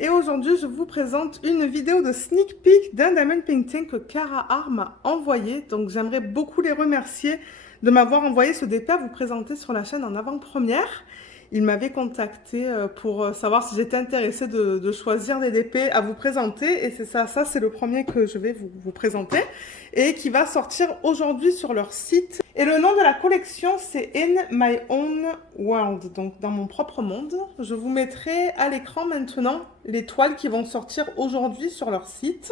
et aujourd'hui je vous présente une vidéo de sneak peek d'un diamond painting que Cara Art m'a envoyé. Donc j'aimerais beaucoup les remercier de m'avoir envoyé ce DP à vous présenter sur la chaîne en avant-première. Il m'avait contacté pour savoir si j'étais intéressée de choisir des DP à vous présenter et c'est ça, c'est le premier que je vais vous présenter et qui va sortir aujourd'hui sur leur site. Et le nom de la collection c'est In My Own World, donc dans mon propre monde. Je vous mettrai à l'écran maintenant les toiles qui vont sortir aujourd'hui sur leur site.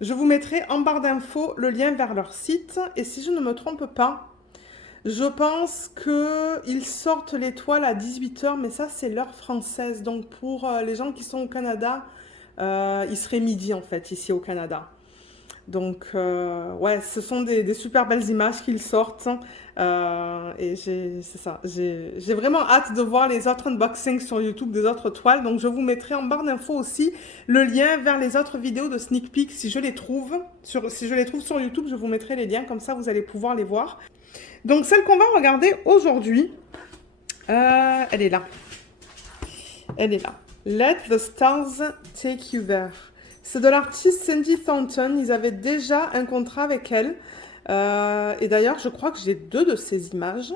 Je vous mettrai en barre d'infos le lien vers leur site et si je ne me trompe pas, je pense qu'ils sortent les toiles à 18 h, mais ça c'est l'heure française. Donc pour les gens qui sont au Canada, il serait midi en fait ici au Canada. Donc ouais, ce sont des super belles images qu'ils sortent. Et c'est ça, j'ai vraiment hâte de voir les autres unboxings sur YouTube des autres toiles. Donc je vous mettrai en barre d'infos aussi le lien vers les autres vidéos de sneak peek si je les trouve. Si je les trouve sur YouTube, je vous mettrai les liens, comme ça vous allez pouvoir les voir. Donc celle qu'on va regarder aujourd'hui, elle est là. Elle est là. Let the Stars Take You There. C'est de l'artiste Sandy Thornton. Ils avaient déjà un contrat avec elle. Et d'ailleurs, je crois que j'ai 2 de ces images.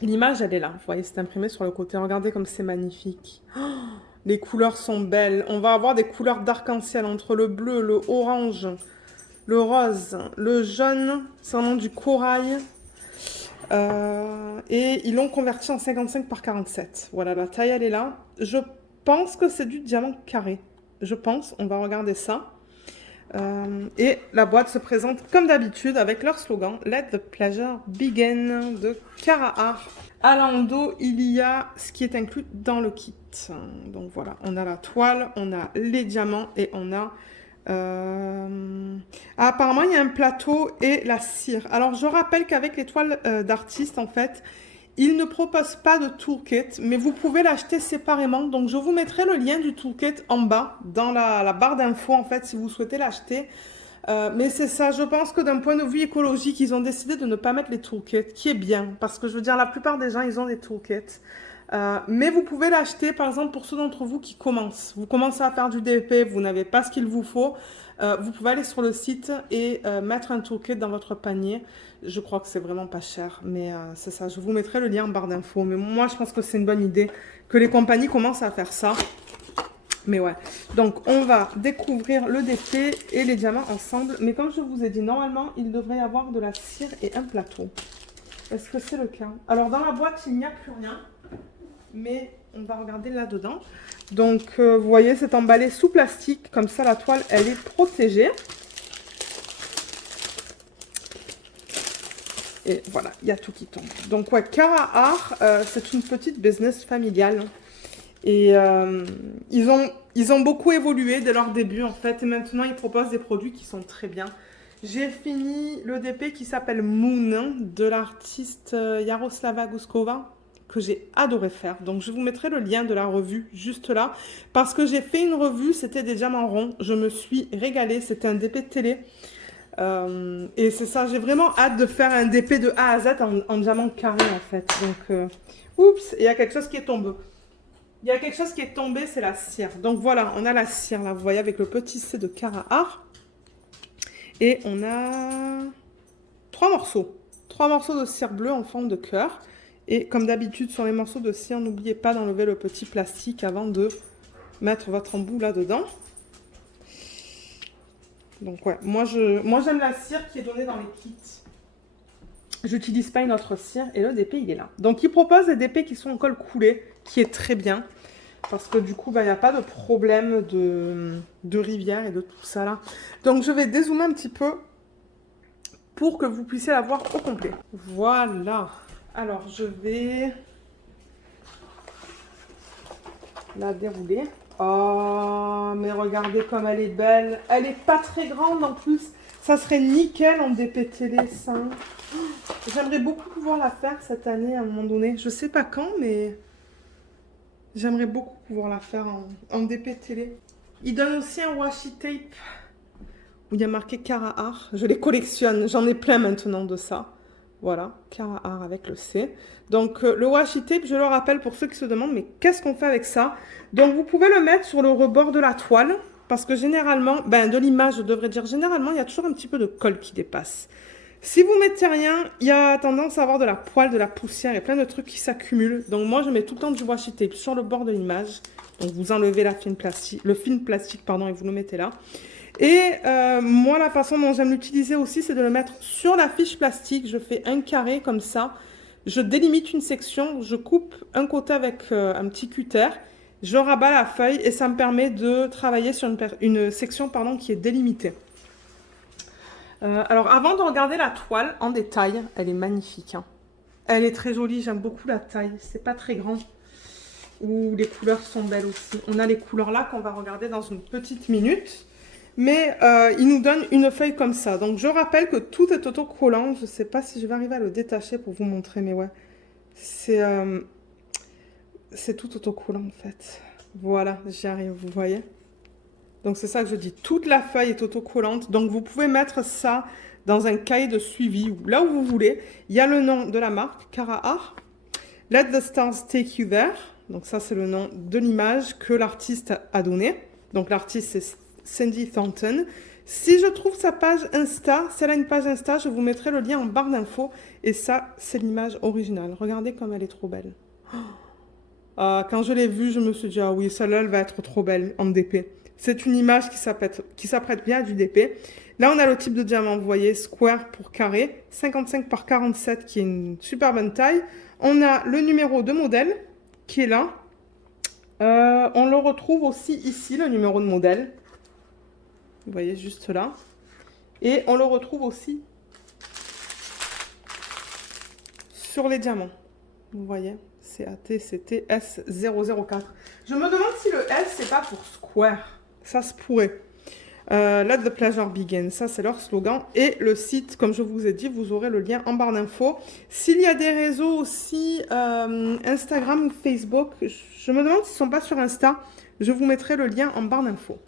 L'image, elle est là. Vous voyez, c'est imprimé sur le côté. Regardez comme c'est magnifique. Oh, les couleurs sont belles. On va avoir des couleurs d'arc-en-ciel entre le bleu, le orange, le rose, le jaune. C'est vraiment du corail. Et ils l'ont converti en 55 par 47. Voilà, la taille, elle est là. Je pense que c'est du diamant carré. Je pense, on va regarder ça. Et la boîte se présente comme d'habitude avec leur slogan Let the pleasure begin de Cara Art. À l'endos, il y a ce qui est inclus dans le kit. Donc voilà, on a la toile, on a les diamants et on a... apparemment, il y a un plateau et la cire. Alors, je rappelle qu'avec les toiles d'artistes, en fait, ils ne proposent pas de toolkit, mais vous pouvez l'acheter séparément. Donc, je vous mettrai le lien du toolkit en bas, dans la barre d'infos, en fait, si vous souhaitez l'acheter. Mais c'est ça, je pense que d'un point de vue écologique, ils ont décidé de ne pas mettre les toolkits, qui est bien. Parce que je veux dire, la plupart des gens, ils ont des toolkits. Mais vous pouvez l'acheter, par exemple, pour ceux d'entre vous qui commencent. Vous commencez à faire du DP, vous n'avez pas ce qu'il vous faut. Vous pouvez aller sur le site et mettre un toolkit dans votre panier. Je crois que c'est vraiment pas cher, mais c'est ça. Je vous mettrai le lien en barre d'infos. Mais moi, je pense que c'est une bonne idée que les compagnies commencent à faire ça. Mais ouais, donc on va découvrir le DP et les diamants ensemble. Mais comme je vous ai dit, normalement, il devrait y avoir de la cire et un plateau. Est-ce que c'est le cas? Alors, dans la boîte, il n'y a plus rien. Mais on va regarder là-dedans. Donc, vous voyez, c'est emballé sous plastique. Comme ça, la toile, elle est protégée. Et voilà, il y a tout qui tombe. Donc, ouais, Cara Art, c'est une petite business familiale. Et ils ont beaucoup évolué dès leur début, en fait. Et maintenant, ils proposent des produits qui sont très bien. J'ai fini le DP qui s'appelle Moon, de l'artiste Jaroslava Guskova, que j'ai adoré faire. Donc, je vous mettrai le lien de la revue juste là. Parce que j'ai fait une revue, c'était des diamants ronds. Je me suis régalée, c'était un DP de télé. Et c'est ça, j'ai vraiment hâte de faire un DP de A à Z en diamant carré, en fait. Donc, oups, il y a quelque chose qui est tombé. Il y a quelque chose qui est tombé, c'est la cire. Donc voilà, on a la cire là, vous voyez, avec le petit C de Cara Art. Et on a 3 morceaux. 3 morceaux de cire bleue en forme de cœur. Et comme d'habitude, sur les morceaux de cire, n'oubliez pas d'enlever le petit plastique avant de mettre votre embout là-dedans. Donc ouais, moi j'aime la cire qui est donnée dans les kits. J'utilise pas une autre cire et le DP il est là. Donc il propose des DP qui sont en colle coulée, qui est très bien. Parce que du coup, il n'y a pas de problème de rivière et de tout ça là. Donc je vais dézoomer un petit peu pour que vous puissiez la voir au complet. Voilà. Alors je vais la dérouler. Oh, mais regardez comme elle est belle. Elle n'est pas très grande en plus. Ça serait nickel en DP télé, ça. J'aimerais beaucoup pouvoir la faire cette année à un moment donné. Je sais pas quand, mais j'aimerais beaucoup pouvoir la faire en DP télé. Il donne aussi un washi tape où il y a marqué Cara Art. Je les collectionne. J'en ai plein maintenant de ça. Voilà, Cara Art avec le C. Donc le washi tape, je le rappelle pour ceux qui se demandent, mais qu'est-ce qu'on fait avec ça? Donc vous pouvez le mettre sur le rebord de la toile, parce que généralement, de l'image, je devrais dire, généralement, il y a toujours un petit peu de colle qui dépasse. Si vous mettez rien, il y a tendance à avoir de la poêle, de la poussière et plein de trucs qui s'accumulent. Donc moi, je mets tout le temps du washi tape sur le bord de l'image. Donc vous enlevez le film plastique pardon, et vous le mettez là. Et moi, la façon dont j'aime l'utiliser aussi, c'est de le mettre sur la fiche plastique. Je fais un carré comme ça. Je délimite une section, je coupe un côté avec un petit cutter. Je rabats la feuille et ça me permet de travailler sur une section pardon, qui est délimitée. Alors, avant de regarder la toile en détail, elle est magnifique. Hein. Elle est très jolie, j'aime beaucoup la taille. C'est pas très grand. Ouh, les couleurs sont belles aussi. On a les couleurs là qu'on va regarder dans une petite minute. Mais il nous donne une feuille comme ça. Donc, je rappelle que tout est autocollant. Je ne sais pas si je vais arriver à le détacher pour vous montrer, mais ouais. C'est tout autocollant en fait. Voilà, j'y arrive, vous voyez. Donc c'est ça que je dis, toute la feuille est autocollante. Donc vous pouvez mettre ça dans un cahier de suivi ou là où vous voulez. Il y a le nom de la marque, Cara Art. Let the stars take you there. Donc ça c'est le nom de l'image que l'artiste a donné. Donc l'artiste c'est Sandy Thornton. Si je trouve sa page Insta, si elle a une page Insta, je vous mettrai le lien en barre d'infos. Et ça c'est l'image originale. Regardez comme elle est trop belle. Quand je l'ai vue, je me suis dit, ah oui, celle-là elle va être trop belle en DP. C'est une image qui s'apprête bien à du DP. Là, on a le type de diamant, vous voyez, square pour carré, 55 par 47 qui est une super bonne taille. On a le numéro de modèle qui est là. On le retrouve aussi ici, le numéro de modèle. Vous voyez, juste là. Et on le retrouve aussi sur les diamants. Vous voyez, CAT, CT, S004. Je me demande si le S, c'est pas pour square. Ça se pourrait. Let the pleasure begin. Ça, c'est leur slogan. Et le site, comme je vous ai dit, vous aurez le lien en barre d'infos. S'il y a des réseaux aussi, Instagram ou Facebook, je me demande s'ils ne sont pas sur Insta. Je vous mettrai le lien en barre d'infos.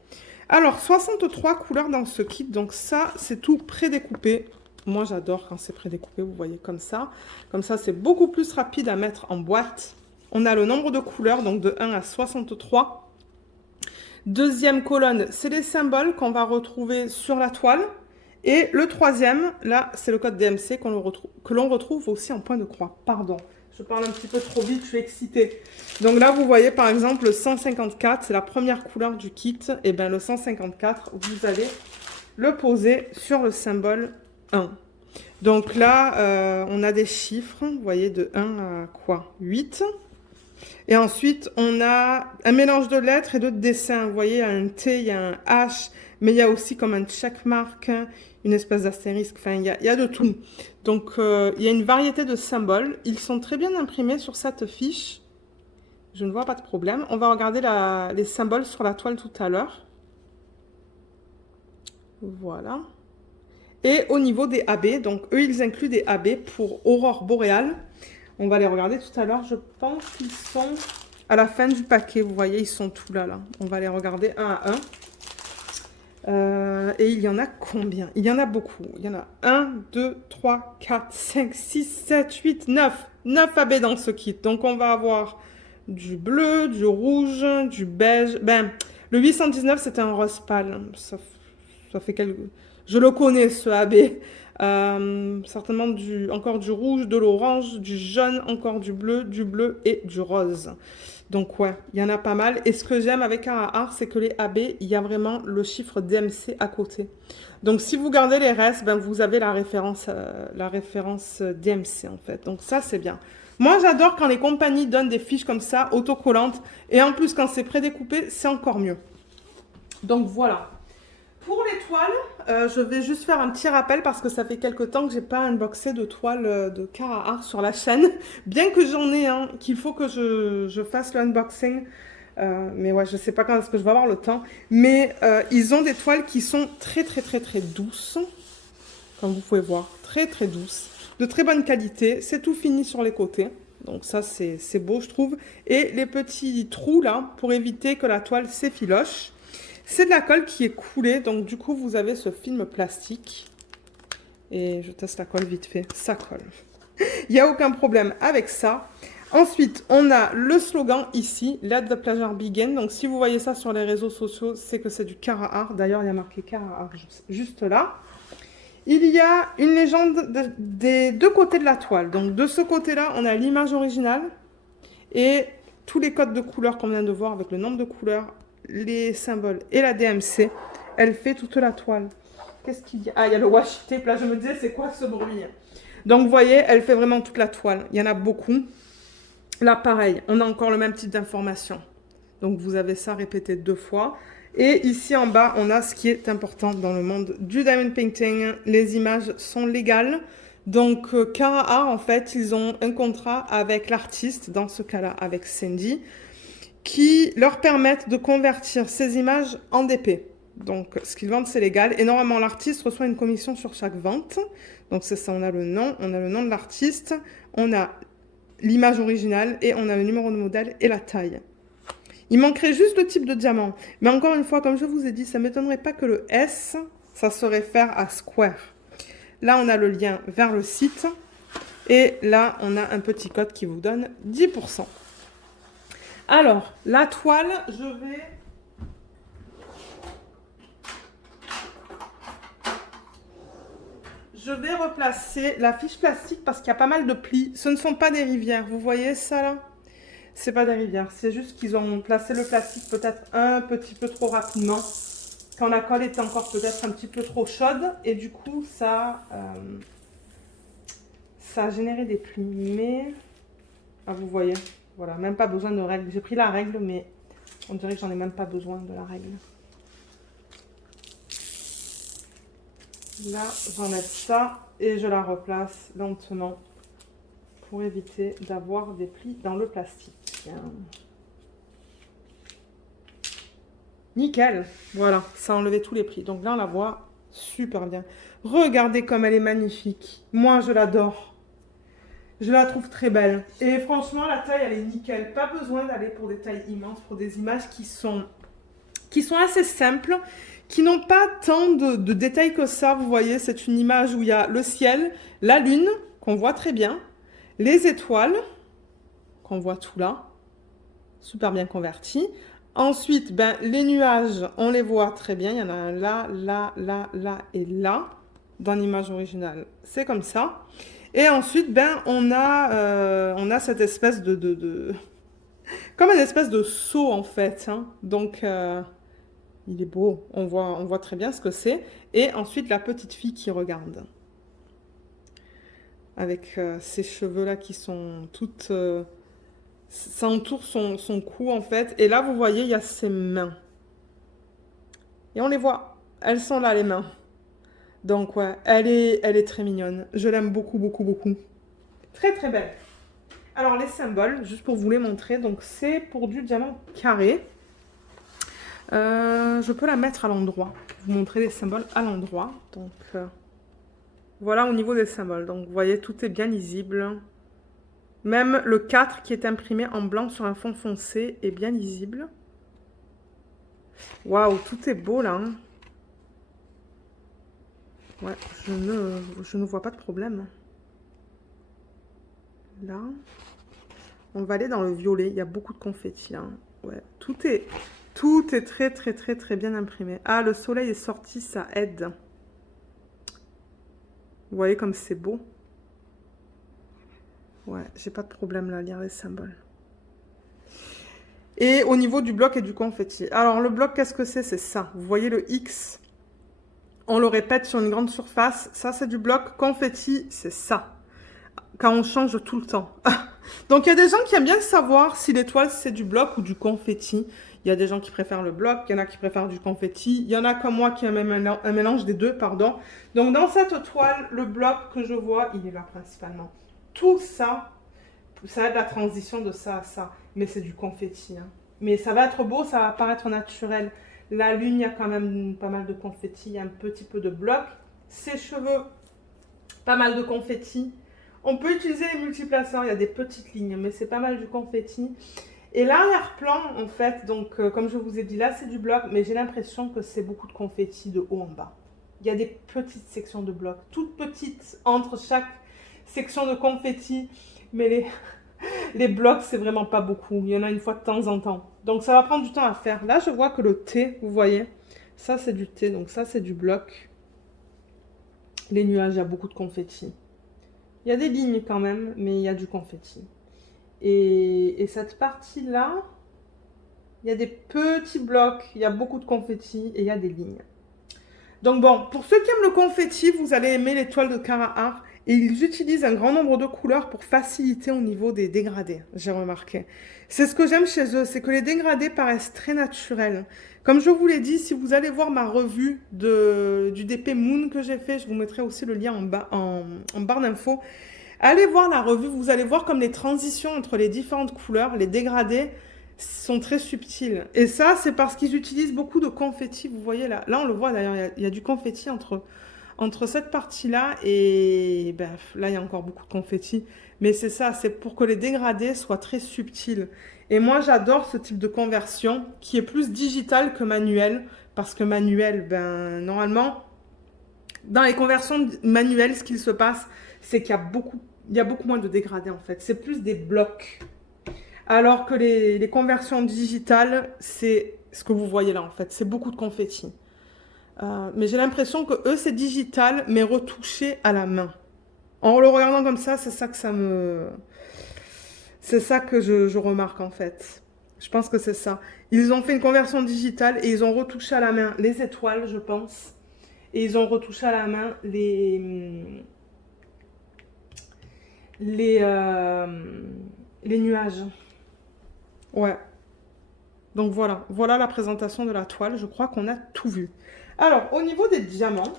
Alors, 63 couleurs dans ce kit. Donc ça, c'est tout prédécoupé. Moi, j'adore quand c'est prédécoupé. Vous voyez, comme ça. Comme ça, c'est beaucoup plus rapide à mettre en boîte. On a le nombre de couleurs, donc de 1 à 63. Deuxième colonne, c'est les symboles qu'on va retrouver sur la toile. Et le troisième, là, c'est le code DMC que l'on retrouve aussi en point de croix. Pardon, je parle un petit peu trop vite, je suis excitée. Donc là, vous voyez par exemple le 154, c'est la première couleur du kit. Et bien le 154, vous allez le poser sur le symbole 1. Donc là, on a des chiffres, vous voyez, de 1 à quoi? 8. Et ensuite, on a un mélange de lettres et de dessins. Vous voyez, il y a un T, il y a un H, mais il y a aussi comme un checkmark, une espèce d'astérisque. Enfin, il y a de tout. Donc, il y a une variété de symboles. Ils sont très bien imprimés sur cette fiche. Je ne vois pas de problème. On va regarder les symboles sur la toile tout à l'heure. Voilà. Et au niveau des AB, donc eux, ils incluent des AB pour aurore boréale. On va les regarder tout à l'heure. Je pense qu'ils sont à la fin du paquet. Vous voyez, ils sont tous là. On va les regarder un à un. Et il y en a combien? Il y en a beaucoup. Il y en a 1, 2, 3, 4, 5, 6, 7, 8, 9. 9 AB dans ce kit. Donc, on va avoir du bleu, du rouge, du beige. Le 819, c'est un rose pâle. Ça fait quelques... Je le connais, ce AB. Certainement encore du rouge, de l'orange, du jaune, encore du bleu et du rose. Donc ouais, il y en a pas mal. Et ce que j'aime avec Cara Art, c'est que les AB, il y a vraiment le chiffre DMC à côté. Donc si vous gardez les restes, vous avez la référence DMC en fait. Donc ça, c'est bien. Moi, j'adore quand les compagnies donnent des fiches comme ça, autocollantes. Et en plus, quand c'est prédécoupé, c'est encore mieux. Donc voilà. Pour les toiles, je vais juste faire un petit rappel parce que ça fait quelques temps que je n'ai pas unboxé de toile de Cara Art sur la chaîne. Bien que j'en ai un, qu'il faut que je fasse l'unboxing. Mais ouais, je ne sais pas quand est-ce que je vais avoir le temps. Mais ils ont des toiles qui sont très douces. Comme vous pouvez voir, très douces. De très bonne qualité. C'est tout fini sur les côtés. Donc ça, c'est beau, je trouve. Et les petits trous là, pour éviter que la toile s'effiloche. C'est de la colle qui est coulée, donc du coup vous avez ce film plastique. Et je teste la colle vite fait. Ça colle. Il n'y a aucun problème avec ça. Ensuite, on a le slogan ici, Let the pleasure begin. Donc, si vous voyez ça sur les réseaux sociaux, c'est que c'est du Cara Art. D'ailleurs, il y a marqué Cara Art juste là. Il y a une légende des deux côtés de la toile. Donc, de ce côté-là, on a l'image originale et tous les codes de couleurs qu'on vient de voir avec le nombre de couleurs, les symboles et la DMC. Elle fait toute la toile. Qu'est-ce qu'il y a? Ah, il y a le washi tape. Là, je me disais, c'est quoi ce bruit? Donc, vous voyez, elle fait vraiment toute la toile. Il y en a beaucoup. Là, pareil, on a encore le même type d'information. Donc, vous avez ça répété 2 fois. Et ici, en bas, on a ce qui est important dans le monde du diamond painting. Les images sont légales. Donc, Cara Art, en fait, ils ont un contrat avec l'artiste, dans ce cas-là, avec Sandy, qui leur permettent de convertir ces images en DP. Donc, ce qu'ils vendent, c'est légal. Et normalement, l'artiste reçoit une commission sur chaque vente. Donc, c'est ça, on a le nom de l'artiste, on a l'image originale et on a le numéro de modèle et la taille. Il manquerait juste le type de diamant. Mais encore une fois, comme je vous ai dit, ça ne m'étonnerait pas que le S, ça se réfère à Square. Là, on a le lien vers le site. Et là, on a un petit code qui vous donne 10%. Alors, la toile, je vais replacer la fiche plastique parce qu'il y a pas mal de plis. Ce ne sont pas des rivières. Vous voyez ça là? C'est pas des rivières. C'est juste qu'ils ont placé le plastique peut-être un petit peu trop rapidement. Quand la colle était encore peut-être un petit peu trop chaude. Et du coup, ça a généré des plis. Mais, ah, vous voyez, voilà, même pas besoin de règle. J'ai pris la règle, mais on dirait que j'en ai même pas besoin de la règle. Là, j'enlève ça et je la replace lentement pour éviter d'avoir des plis dans le plastique. Nickel, voilà, ça a enlevé tous les plis. Donc là, on la voit super bien. Regardez comme elle est magnifique. Moi, je l'adore. Je la trouve très belle. Et franchement, la taille, elle est nickel. Pas besoin d'aller pour des tailles immenses, pour des images qui sont assez simples, qui n'ont pas tant de détails que ça. Vous voyez, c'est une image où il y a le ciel, la lune, qu'on voit très bien, les étoiles, qu'on voit tout là, super bien converti. Ensuite, ben, les nuages, on les voit très bien. Il y en a un là, là, là, là et là, dans l'image originale. C'est comme ça. Et ensuite, ben, on a cette espèce comme une espèce de seau, en fait. Hein. Donc, il est beau. On voit très bien ce que c'est. Et ensuite, la petite fille qui regarde. Avec ses cheveux-là qui sont toutes... ça entoure son cou, en fait. Et là, vous voyez, il y a ses mains. Et on les voit. Elles sont là, les mains. Donc, ouais, elle est très mignonne. Je l'aime beaucoup, beaucoup, beaucoup. Très, très belle. Alors, les symboles, juste pour vous les montrer. Donc, c'est pour du diamant carré. Je peux la mettre à l'endroit. Vous montrer les symboles à l'endroit. Donc, voilà au niveau des symboles. Donc, vous voyez, tout est bien lisible. Même le 4 qui est imprimé en blanc sur un fond foncé est bien lisible. Waouh, tout est beau là. Hein. Ouais, je ne vois pas de problème. Là, on va aller dans le violet. Il y a beaucoup de confettis. Hein. Ouais, tout est très, très, très, très bien imprimé. Ah, le soleil est sorti, ça aide. Vous voyez comme c'est beau. Ouais, j'ai pas de problème là à lire les symboles. Et au niveau du bloc et du confetti. Alors, le bloc, qu'est-ce que c'est? C'est ça. Vous voyez le X? On le répète sur une grande surface. Ça, c'est du bloc. Confetti, c'est ça. Quand on change tout le temps. Donc, il y a des gens qui aiment bien savoir si l'étoile, c'est du bloc ou du confetti. Il y a des gens qui préfèrent le bloc, il y en a qui préfèrent du confetti. Il y en a comme moi qui aiment un mélange des deux, pardon. Donc, dans cette toile, le bloc que je vois, il est là principalement. Tout ça, ça aide la transition de ça à ça. Mais c'est du confetti. Hein. Mais ça va être beau, ça va paraître naturel. La lune, il y a quand même pas mal de confetti. Il y a un petit peu de bloc. Ses cheveux, pas mal de confetti. On peut utiliser les multiplaceurs, il y a des petites lignes, mais c'est pas mal du confetti. Et l'arrière-plan, en fait, donc comme je vous ai dit, là c'est du bloc, mais j'ai l'impression que c'est beaucoup de confetti de haut en bas. Il y a des petites sections de blocs, toutes petites entre chaque section de confetti. Mais les blocs, c'est vraiment pas beaucoup. Il y en a une fois de temps en temps. Donc ça va prendre du temps à faire. Là, je vois que le thé, vous voyez, ça c'est du thé, donc ça c'est du bloc. Les nuages, il y a beaucoup de confetti. Il y a des lignes quand même, mais il y a du confetti. Et cette partie-là, il y a des petits blocs, il y a beaucoup de confetti et il y a des lignes. Donc bon, pour ceux qui aiment le confetti, vous allez aimer les toiles de Cara Art. Et ils utilisent un grand nombre de couleurs pour faciliter au niveau des dégradés, j'ai remarqué. C'est ce que j'aime chez eux, c'est que les dégradés paraissent très naturels. Comme je vous l'ai dit, si vous allez voir ma revue du DP Moon que j'ai fait, je vous mettrai aussi le lien en barre d'infos. Allez voir la revue, vous allez voir comme les transitions entre les différentes couleurs, les dégradés, sont très subtils. Et ça, c'est parce qu'ils utilisent beaucoup de confetti. Vous voyez là, là on le voit d'ailleurs, il y a du confetti entre cette partie-là et ben, là, il y a encore beaucoup de confetti. Mais c'est ça, c'est pour que les dégradés soient très subtils. Et moi, j'adore ce type de conversion qui est plus digital que manuel. Parce que manuel, ben, normalement, dans les conversions manuelles, ce qu'il se passe, c'est qu'il y a beaucoup moins de dégradés en fait. C'est plus des blocs. Alors que les conversions digitales, c'est ce que vous voyez là en fait. C'est beaucoup de confetti. Mais j'ai l'impression que eux, c'est digital, mais retouché à la main. En le regardant comme ça, c'est ça que ça me... C'est ça que je remarque en fait. Je pense que c'est ça. Ils ont fait une conversion digitale et ils ont retouché à la main les étoiles, je pense. Et ils ont retouché à la main les nuages. Ouais. Donc voilà, voilà la présentation de la toile. Je crois qu'on a tout vu. Alors, au niveau des diamants,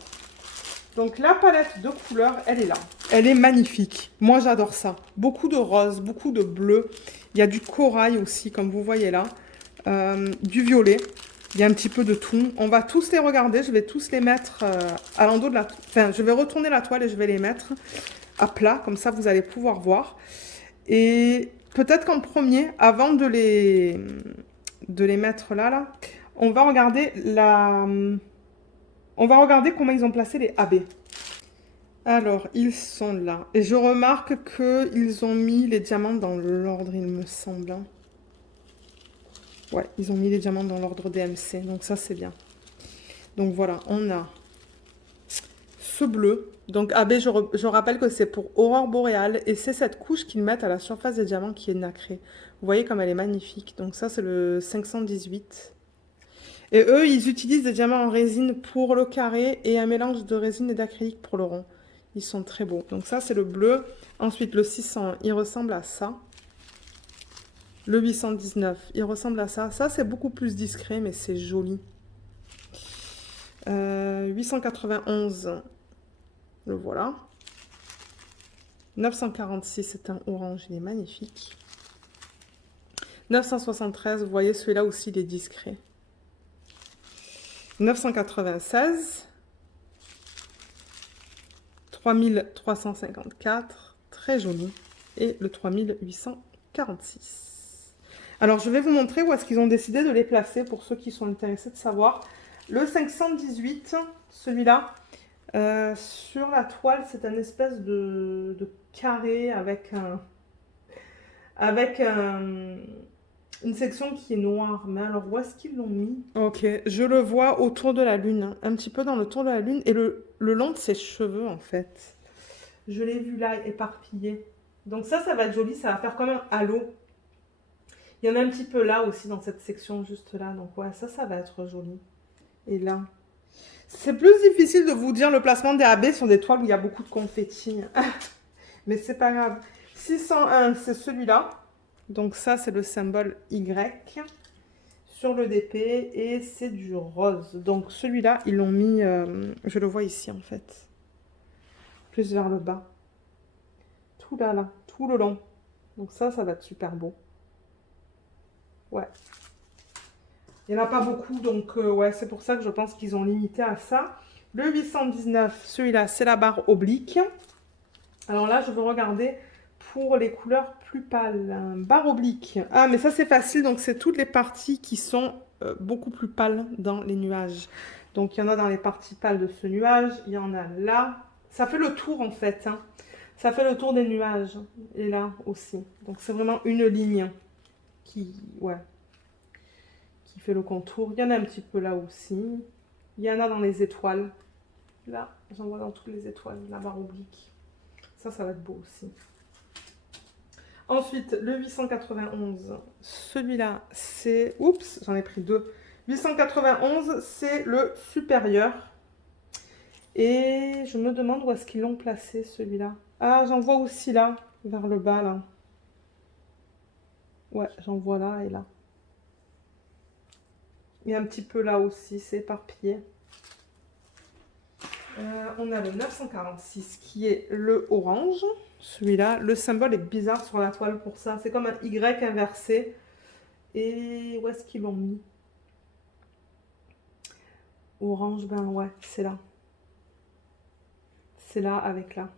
donc la palette de couleurs, elle est là. Elle est magnifique. Moi, j'adore ça. Beaucoup de rose, beaucoup de bleu. Il y a du corail aussi, comme vous voyez là. Du violet. Il y a un petit peu de tout. On va tous les regarder. Je vais tous les mettre à l'endos de la... Enfin, je vais retourner la toile et je vais les mettre à plat. Comme ça, vous allez pouvoir voir. Et peut-être qu'en premier, avant de les mettre là, on va regarder on va regarder comment ils ont placé les AB. Alors, ils sont là. Et je remarque qu'ils ont mis les diamants dans l'ordre, il me semble. Hein. Ouais, ils ont mis les diamants dans l'ordre DMC. Donc ça, c'est bien. Donc voilà, on a ce bleu. Donc AB, je rappelle que c'est pour Aurore Boréale. Et c'est cette couche qu'ils mettent à la surface des diamants qui est nacrée. Vous voyez comme elle est magnifique. Donc ça, c'est le 518. Et eux, ils utilisent des diamants en résine pour le carré et un mélange de résine et d'acrylique pour le rond. Ils sont très beaux. Donc ça, c'est le bleu. Ensuite, le 600, il ressemble à ça. Le 819, il ressemble à ça. Ça, c'est beaucoup plus discret, mais c'est joli. 891, le voilà. 946, c'est un orange, il est magnifique. 973, vous voyez, celui-là aussi, il est discret. 996. 3354, très joli. Et le 3846. Alors, je vais vous montrer où est-ce qu'ils ont décidé de les placer pour ceux qui sont intéressés de savoir. Le 518, celui-là, sur la toile, c'est un espèce de carré avec une section qui est noire. Mais alors, où est-ce qu'ils l'ont mis? Ok, je le vois autour de la lune, hein, un petit peu dans le tour de la lune et le long de ses cheveux, en fait. Je l'ai vu là, éparpillé. Donc ça va être joli, ça va faire comme un halo. Il y en a un petit peu là aussi, dans cette section, juste là. Donc ouais, ça va être joli. Et là... C'est plus difficile de vous dire le placement des AB sur des toiles où il y a beaucoup de confetti. Mais c'est pas grave. 601, c'est celui-là. Donc ça, c'est le symbole Y sur le DP. Et c'est du rose. Donc celui-là, ils l'ont mis... je le vois ici, en fait. Plus vers le bas. Tout là, tout le long. Donc ça va être super beau. Ouais. Il n'y en a pas beaucoup, donc ouais, c'est pour ça que je pense qu'ils ont limité à ça. Le 819, celui-là, c'est la barre oblique. Alors là, je veux regarder pour les couleurs plus pâles. Barre oblique. Ah, mais ça, c'est facile, donc c'est toutes les parties qui sont beaucoup plus pâles dans les nuages. Donc, il y en a dans les parties pâles de ce nuage. Il y en a là. Ça fait le tour, en fait. Hein. Ça fait le tour des nuages. Et là aussi. Donc, c'est vraiment une ligne qui, ouais, qui fait le contour. Il y en a un petit peu là aussi. Il y en a dans les étoiles. Là, j'en vois dans toutes les étoiles. La barre oblique. Ça va être beau aussi. Ensuite, le 891. Celui-là, c'est... Oups, j'en ai pris deux. 891, c'est le supérieur. Et je me demande où est-ce qu'ils l'ont placé, celui-là. Ah, j'en vois aussi là, vers le bas, là. Ouais, j'en vois là et là. Et un petit peu là aussi, c'est éparpillé. On a le 946 qui est le orange. Celui-là, le symbole est bizarre sur la toile pour ça. C'est comme un Y inversé. Et où est-ce qu'ils l'ont mis? Orange, ben ouais, c'est là. C'est là avec là.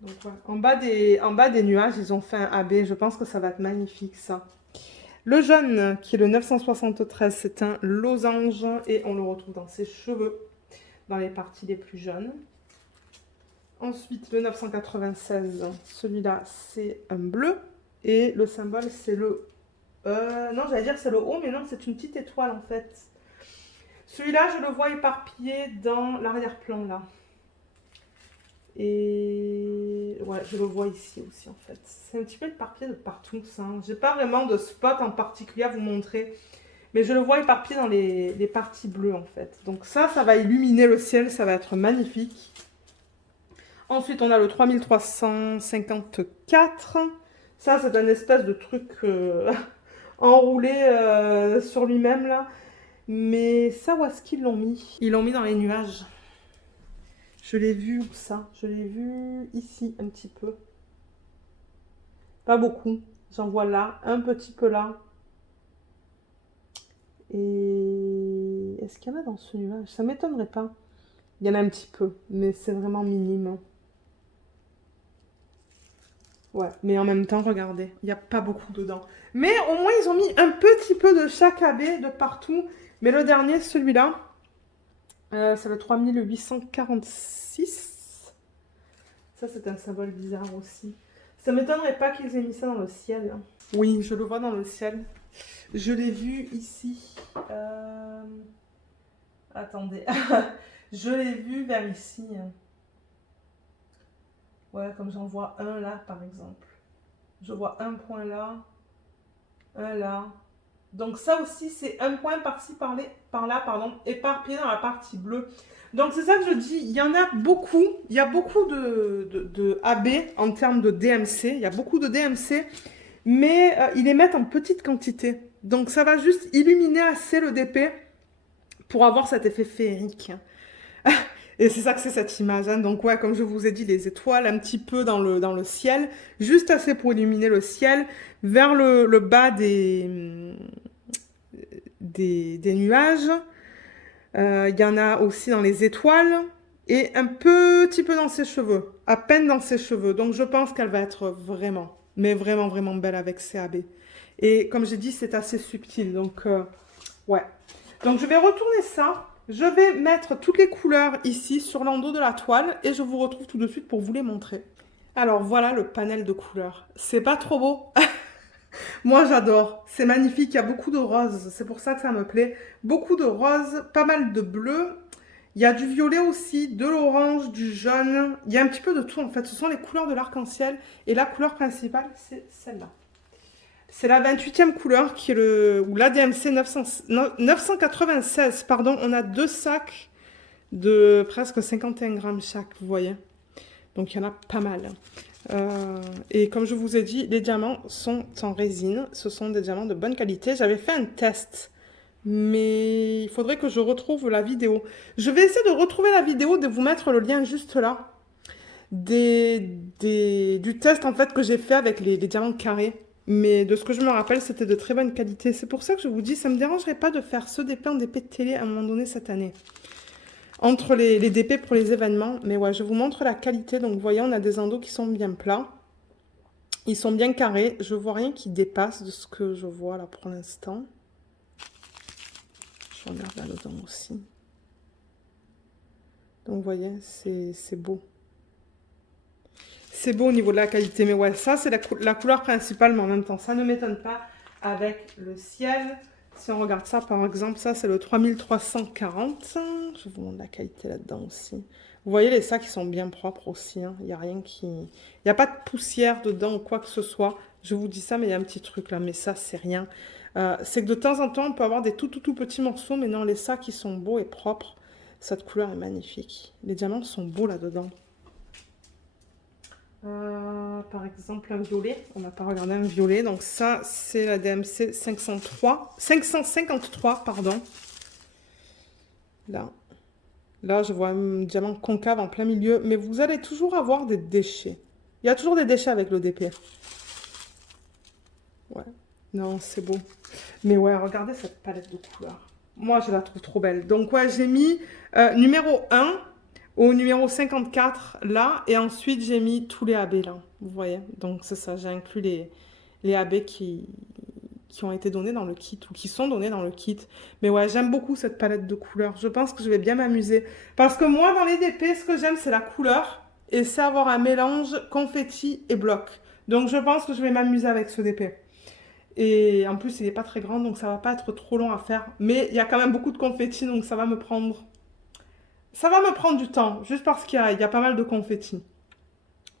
Donc ouais. En bas des nuages, ils ont fait un AB. Je pense que ça va être magnifique ça. Le jaune, qui est le 973, c'est un losange et on le retrouve dans ses cheveux, dans les parties les plus jaunes. Ensuite, le 996, celui-là, c'est un bleu. Et le symbole, c'est le... non, j'allais dire c'est le O, mais non, c'est une petite étoile en fait. Celui-là, je le vois éparpillé dans l'arrière-plan, là. Et... ouais, je le vois ici aussi, en fait. C'est un petit peu éparpillé de partout, ça. J'ai pas vraiment de spot en particulier à vous montrer. Mais je le vois éparpillé dans les parties bleues, en fait. Donc ça va illuminer le ciel. Ça va être magnifique. Ensuite, on a le 3354. Ça, c'est un espèce de truc enroulé sur lui-même, là. Mais ça, où est-ce qu'ils l'ont mis? Ils l'ont mis dans les nuages. Je l'ai vu où ça? Je l'ai vu ici, un petit peu. Pas beaucoup. J'en vois là, un petit peu là. Et est-ce qu'il y en a dans ce nuage? Ça m'étonnerait pas. Il y en a un petit peu, mais c'est vraiment minime. Ouais, mais en même temps, regardez, il n'y a pas beaucoup dedans. Mais au moins, ils ont mis un petit peu de chaque AB de partout. Mais le dernier, celui-là, c'est le 3846. Ça, c'est un symbole bizarre aussi. Ça m'étonnerait pas qu'ils aient mis ça dans le ciel. Oui, je le vois dans le ciel. Je l'ai vu ici. Attendez. Je l'ai vu vers ici. Ouais, comme j'en vois un là, par exemple. Je vois un point là, un là. Donc ça aussi, c'est un point par-ci, par-là, pardon, éparpillé dans la partie bleue. Donc c'est ça que je dis, il y en a beaucoup. Il y a beaucoup de AB en termes de DMC. Il y a beaucoup de DMC, mais ils les mettent en petite quantité. Donc ça va juste illuminer assez le DP pour avoir cet effet féerique. Et c'est ça que c'est cette image. Hein. Donc ouais, comme je vous ai dit, les étoiles un petit peu dans le ciel, juste assez pour illuminer le ciel, vers le bas des nuages. Il y en a aussi dans les étoiles et un petit peu dans ses cheveux, à peine dans ses cheveux. Donc je pense qu'elle va être vraiment, mais vraiment, vraiment belle avec ses AB. Et comme j'ai dit, c'est assez subtil. Donc ouais. Donc je vais retourner ça. Je vais mettre toutes les couleurs ici sur l'endos de la toile et je vous retrouve tout de suite pour vous les montrer. Alors voilà le panel de couleurs. C'est pas trop beau? Moi j'adore. C'est magnifique. Il y a beaucoup de roses. C'est pour ça que ça me plaît. Beaucoup de roses, pas mal de bleu. Il y a du violet aussi, de l'orange, du jaune. Il y a un petit peu de tout en fait. Ce sont les couleurs de l'arc-en-ciel. Et la couleur principale, c'est celle-là. C'est la 28e couleur qui est ou l'ADMC 996. Pardon, on a deux sacs de presque 51 grammes chaque, vous voyez. Donc il y en a pas mal. Et comme je vous ai dit, les diamants sont en résine. Ce sont des diamants de bonne qualité. J'avais fait un test, mais il faudrait que je retrouve la vidéo. Je vais essayer de retrouver la vidéo, de vous mettre le lien juste là. Du test en fait que j'ai fait avec les diamants carrés. Mais de ce que je me rappelle, c'était de très bonne qualité. C'est pour ça que je vous dis, ça ne me dérangerait pas de faire ce DP en DP de télé à un moment donné cette année. Entre les DP pour les événements. Mais ouais, je vous montre la qualité. Donc vous voyez, on a des endos qui sont bien plats. Ils sont bien carrés. Je vois rien qui dépasse de ce que je vois là pour l'instant. Je regarde là-dedans aussi. Donc, vous voyez, c'est beau. C'est beau au niveau de la qualité. Mais ouais, ça, c'est la couleur principale, mais en même temps, ça ne m'étonne pas avec le ciel. Si on regarde ça, par exemple, ça, c'est le 3340. Je vous montre la qualité là-dedans aussi. Vous voyez les sacs, ils sont bien propres aussi. Hein. Il n'y a rien qui... Il n'y a pas de poussière dedans ou quoi que ce soit. Je vous dis ça, mais il y a un petit truc là. Mais ça, c'est rien. C'est que de temps en temps, on peut avoir des tout petits morceaux. Mais non, les sacs, ils sont beaux et propres. Cette couleur est magnifique. Les diamants sont beaux là-dedans. Par exemple, un violet. On n'a pas regardé un violet. Donc ça, c'est la DMC 553, pardon. Là. Là, je vois un diamant concave en plein milieu. Mais vous allez toujours avoir des déchets. Il y a toujours des déchets avec le DP. Ouais. Non, c'est beau. Mais ouais, regardez cette palette de couleurs. Moi, je la trouve trop belle. Donc ouais, j'ai mis numéro 1 au numéro 54 là. Et ensuite, j'ai mis tous les AB là. Vous voyez? Donc c'est ça, j'ai inclus les AB qui ont été donnés dans le kit ou qui sont donnés dans le kit. Mais ouais, j'aime beaucoup cette palette de couleurs. Je pense que je vais bien m'amuser. Parce que moi, dans les DP, ce que j'aime, c'est la couleur. Et c'est avoir un mélange confetti et bloc. Donc je pense que je vais m'amuser avec ce DP. Et en plus, il n'est pas très grand, donc ça va pas être trop long à faire. Mais il y a quand même beaucoup de confettis, donc ça va me prendre... Ça va me prendre du temps, juste parce qu'il y a pas mal de confettis.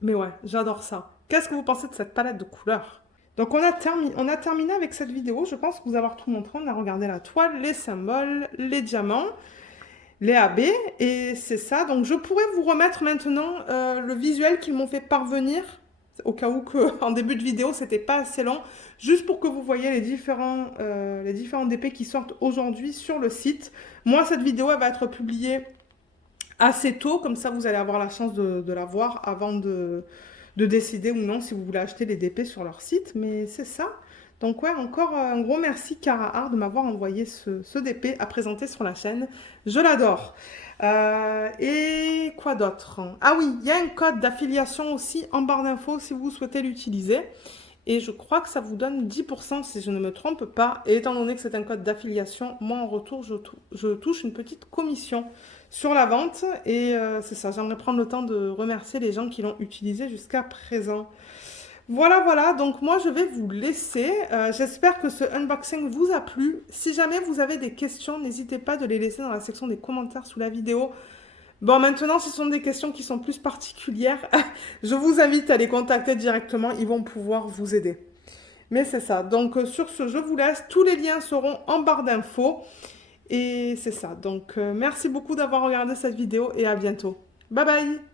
Mais ouais, j'adore ça. Qu'est-ce que vous pensez de cette palette de couleurs? Donc on a terminé avec cette vidéo. Je pense vous avoir tout montré. On a regardé la toile, les symboles, les diamants, les AB. Et c'est ça. Donc je pourrais vous remettre maintenant le visuel qu'ils m'ont fait parvenir. Au cas où en début de vidéo, c'était pas assez long. Juste pour que vous voyez les différents DP qui sortent aujourd'hui sur le site. Moi, cette vidéo, elle va être publiée assez tôt. Comme ça, vous allez avoir la chance de la voir avant de décider ou non si vous voulez acheter les DP sur leur site. Mais c'est ça. Donc ouais, encore un gros merci Cara Art de m'avoir envoyé ce DP à présenter sur la chaîne. Je l'adore. Et quoi d'autre? Ah oui, il y a un code d'affiliation aussi en barre d'infos si vous souhaitez l'utiliser. Et je crois que ça vous donne 10% si je ne me trompe pas. Et étant donné que c'est un code d'affiliation, moi en retour, je touche une petite commission sur la vente. Et c'est ça, j'aimerais prendre le temps de remercier les gens qui l'ont utilisé jusqu'à présent. Voilà, voilà, donc moi je vais vous laisser. J'espère que ce unboxing vous a plu. Si jamais vous avez des questions, n'hésitez pas de les laisser dans la section des commentaires sous la vidéo. Bon, maintenant, ce sont des questions qui sont plus particulières. Je vous invite à les contacter directement, ils vont pouvoir vous aider. Mais c'est ça, donc sur ce, je vous laisse. Tous les liens seront en barre d'infos. Et c'est ça, donc merci beaucoup d'avoir regardé cette vidéo et à bientôt. Bye bye!